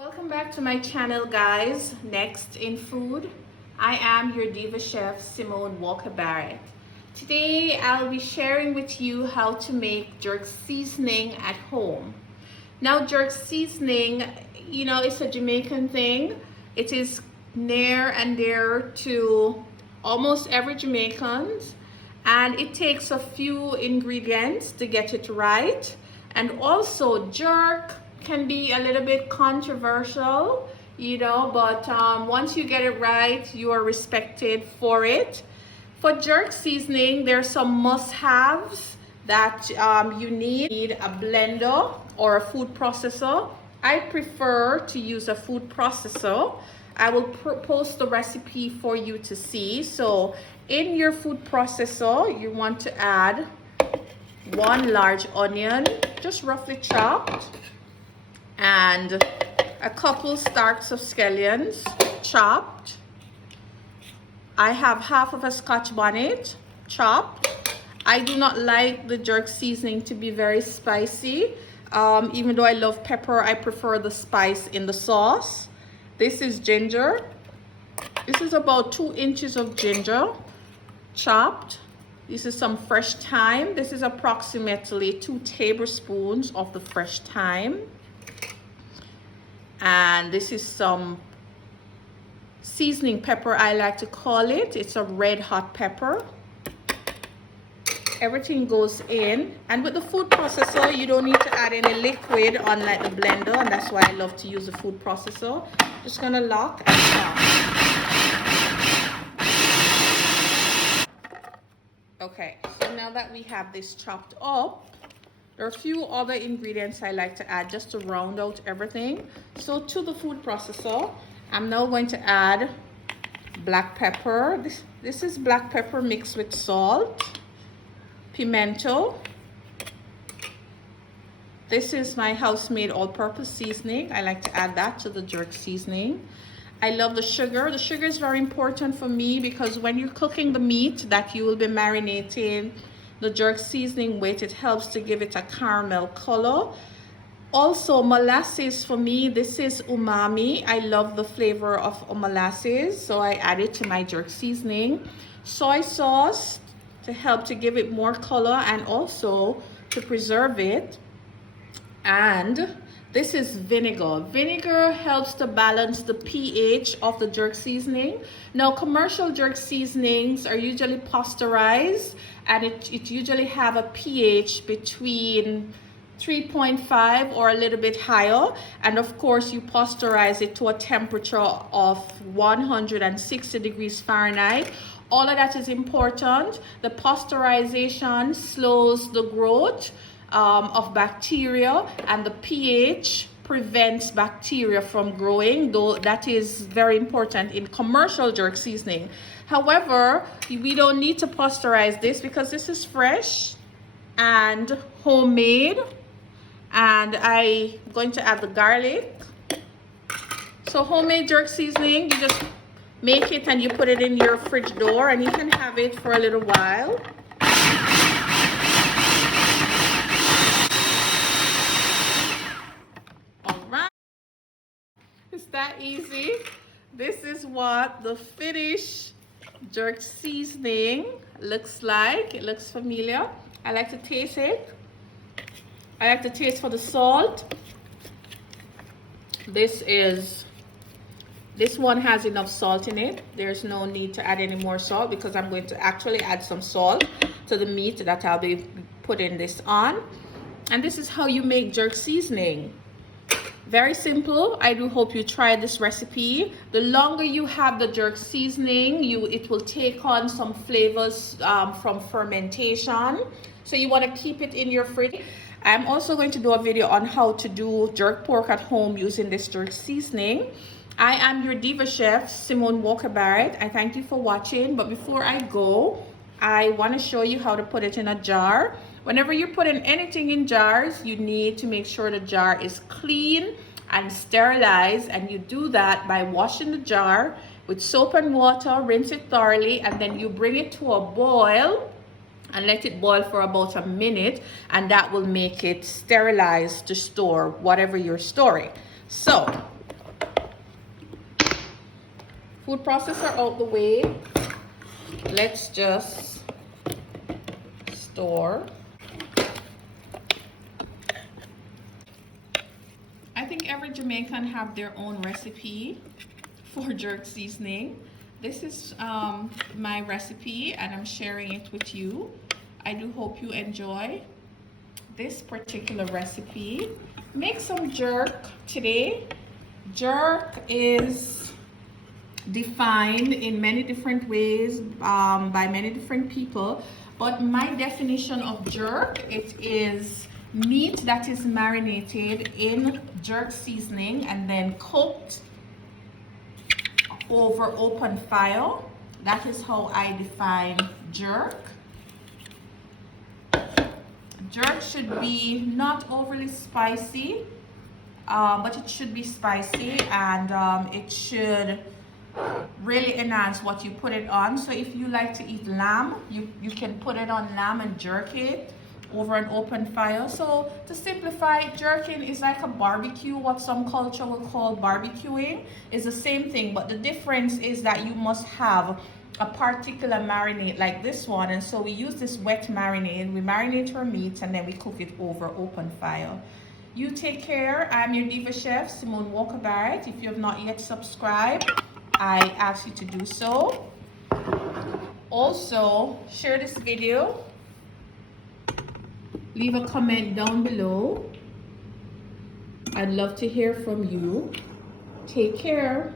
Welcome back to my channel, guys. Next in food, I am your diva chef, Simone Walker-Barrett. Today I'll be sharing with you how to make jerk seasoning at home. Now, jerk seasoning, it's a Jamaican thing. It is near and dear to almost every Jamaican, and it takes a few ingredients to get it right. And also, jerk can be a little bit controversial, but once you get it right, you are respected for it. For jerk seasoning, there's some must-haves that you need a blender or a food processor. I prefer to use a food processor. I will post the recipe for you to see. So in your food processor, you want to add 1 large onion, just roughly chopped, and a couple stalks of scallions chopped. I have half of a Scotch bonnet chopped. I do not like the jerk seasoning to be very spicy. Even though I love pepper, I prefer the spice in the sauce. This is ginger. This is about 2 inches of ginger chopped. This is some fresh thyme. This is approximately 2 tablespoons of the fresh thyme. And this is some seasoning pepper, I like to call it. It's a red hot pepper. Everything goes in. And with the food processor, you don't need to add any liquid unlike the blender, and that's why I love to use the food processor. Just gonna lock and chop. Okay, so now that we have this chopped up, there are a few other ingredients I like to add just to round out everything. So to the food processor, I'm now going to add black pepper. This is black pepper mixed with salt, pimento. This is my house-made all-purpose seasoning. I like to add that to the jerk seasoning. I love the sugar. The sugar is very important for me because when you're cooking the meat that you will be marinating the jerk seasoning with, it helps to give it a caramel color. Also, molasses for me, this is umami. I love the flavor of molasses, so I add it to my jerk seasoning. Soy sauce to help to give it more color and also to preserve it. And this is vinegar. Vinegar helps to balance the pH of the jerk seasoning. Now, commercial jerk seasonings are usually pasteurized, and it usually have a pH between 3.5 or a little bit higher. And of course, you pasteurize it to a temperature of 160 degrees Fahrenheit. All of that is important. The pasteurization slows the growth of bacteria, and the pH prevents bacteria from growing, though that is very important in commercial jerk seasoning. However, we don't need to pasteurize this because this is fresh and homemade. And I'm going to add the garlic. So homemade jerk seasoning, you just make it and you put it in your fridge door, and you can have it for a little while. It's that easy. This is what the finished jerk seasoning looks like. It looks familiar. I like to taste it. I like to taste for the salt. This one has enough salt in it. There's no need to add any more salt because I'm going to actually add some salt to the meat that I'll be putting this on. And this is how you make jerk seasoning. Very simple. I do hope you try this recipe. The longer you have the jerk seasoning, it will take on some flavors from fermentation. So you want to keep it in your fridge. I'm also going to do a video on how to do jerk pork at home using this jerk seasoning. I am your diva chef, Simone Walker-Barrett. I thank you for watching. But before I go, I want to show you how to put it in a jar. Whenever you're putting anything in jars, you need to make sure the jar is clean and sterilized, and you do that by washing the jar with soap and water, rinse it thoroughly, and then you bring it to a boil and let it boil for about a minute, and that will make it sterilized to store whatever you're storing. So Food processor out the way. Let's just store. I think every Jamaican have their own recipe for jerk seasoning. This is my recipe and I'm sharing it with you. I do hope you enjoy this particular recipe. Make some jerk today. Jerk is defined in many different ways by many different people, but my definition of jerk, it is meat that is marinated in jerk seasoning and then cooked over open fire. That is how I define jerk. Jerk should be not overly spicy, but it should be spicy, and it should really enhance what you put it on. So if you like to eat lamb, you can put it on lamb and jerk it over an open fire. So to simplify, jerking is like a barbecue. What some culture will call barbecuing is the same thing, but the difference is that you must have a particular marinade like this one, and so we use this wet marinade. We marinate our meat and then we cook it over open fire. You take care. I'm your diva chef, Simone Walker-Barrett. If you have not yet subscribed, I ask you to do so. Also, share this video. Leave a comment down below. I'd love to hear from you. Take care.